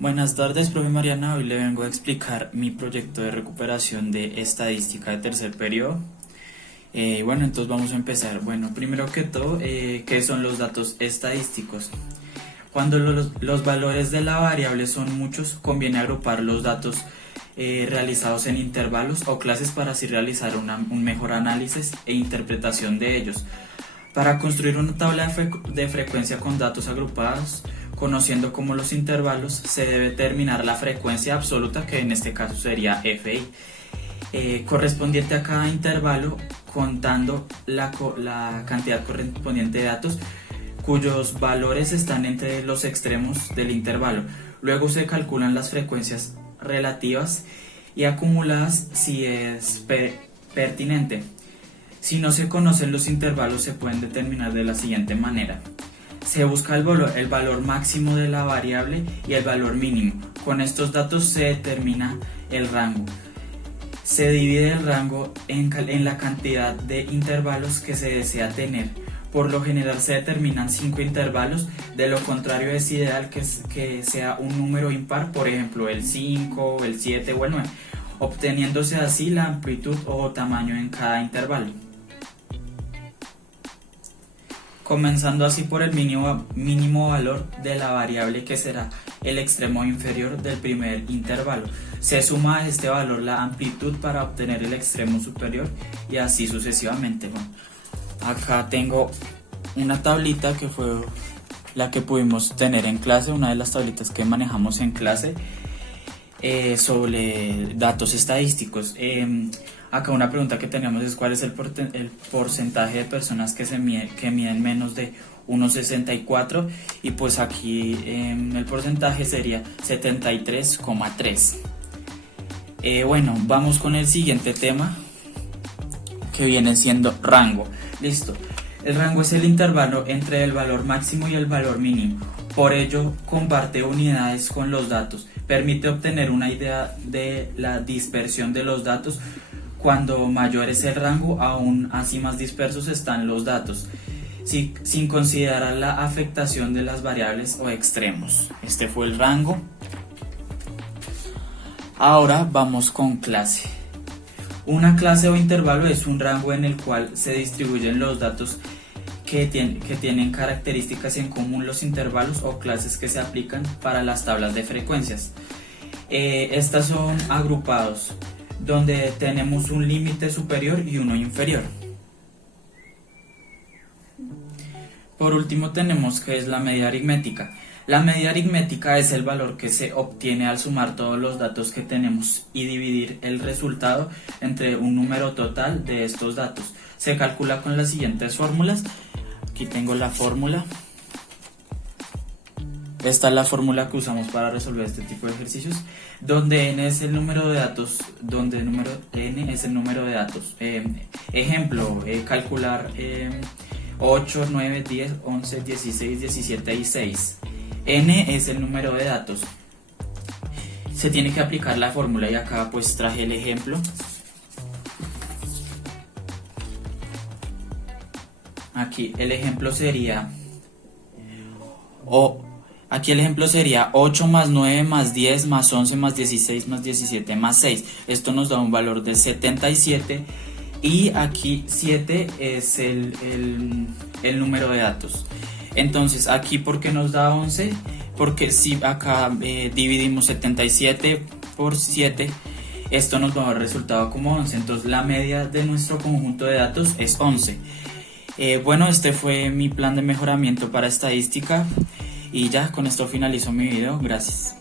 Buenas tardes, profe Mariana. Hoy le vengo a explicar mi proyecto de recuperación de estadística de tercer periodo. Bueno, entonces vamos a empezar. Bueno, primero que todo, ¿qué son los datos estadísticos? Cuando los valores de la variable son muchos, conviene agrupar los datos realizados en intervalos o clases para así realizar un mejor análisis e interpretación de ellos. Para construir una tabla de frecuencia con datos agrupados, conociendo como los intervalos, se debe determinar la frecuencia absoluta, que en este caso sería FI, correspondiente a cada intervalo, contando la cantidad correspondiente de datos cuyos valores están entre los extremos del intervalo. Luego se calculan las frecuencias relativas y acumuladas si es pertinente. Si no se conocen los intervalos, se pueden determinar de la siguiente manera. Se busca el valor máximo de la variable y el valor mínimo. Con estos datos se determina el rango. Se divide el rango en la cantidad de intervalos que se desea tener. Por lo general se determinan 5 intervalos, de lo contrario es ideal que sea un número impar, por ejemplo el 5, el 7 o el 9, obteniéndose así la amplitud o tamaño en cada intervalo. Comenzando así por el mínimo valor de la variable, que será el extremo inferior del primer intervalo. Se suma a este valor la amplitud para obtener el extremo superior y así sucesivamente. Bueno, acá tengo una tablita que fue la que pudimos tener en clase, una de las tablitas que manejamos en clase sobre datos estadísticos. Acá una pregunta que tenemos es cuál es el porcentaje de personas que miden menos de 1,64, y pues aquí el porcentaje sería 73,3. Bueno, vamos con el siguiente tema, que viene siendo rango. Listo. El rango es el intervalo entre el valor máximo y el valor mínimo. Por ello, comparte unidades con los datos. Permite obtener una idea de la dispersión de los datos. Cuando mayor es el rango, aún así más dispersos están los datos, sin considerar la afectación de las variables o extremos. Este fue el rango. Ahora vamos con clase. Una clase o intervalo es un rango en el cual se distribuyen los datos que tienen características en común los intervalos o clases que se aplican para las tablas de frecuencias. Estas son agrupados, donde tenemos un límite superior y uno inferior. Por último tenemos que es la media aritmética. La media aritmética es el valor que se obtiene al sumar todos los datos que tenemos y dividir el resultado entre un número total de estos datos. Se calcula con las siguientes fórmulas. Aquí tengo la fórmula. Esta es la fórmula que usamos para resolver este tipo de ejercicios, donde n es el número de datos, ejemplo, calcular 8, 9, 10, 11, 16, 17 y 6. N es el número de datos. Se tiene que aplicar la fórmula y acá pues traje el ejemplo. Aquí el ejemplo sería Aquí el ejemplo sería 8 más 9 más 10 más 11 más 16 más 17 más 6. Esto nos da un valor de 77, y aquí 7 es el número de datos. Entonces aquí, ¿por qué nos da 11? Porque si acá dividimos 77 por 7, esto nos va a dar resultado como 11. Entonces la media de nuestro conjunto de datos es 11. Bueno, este fue mi plan de mejoramiento para estadística. Y ya con esto finalizo mi video. Gracias.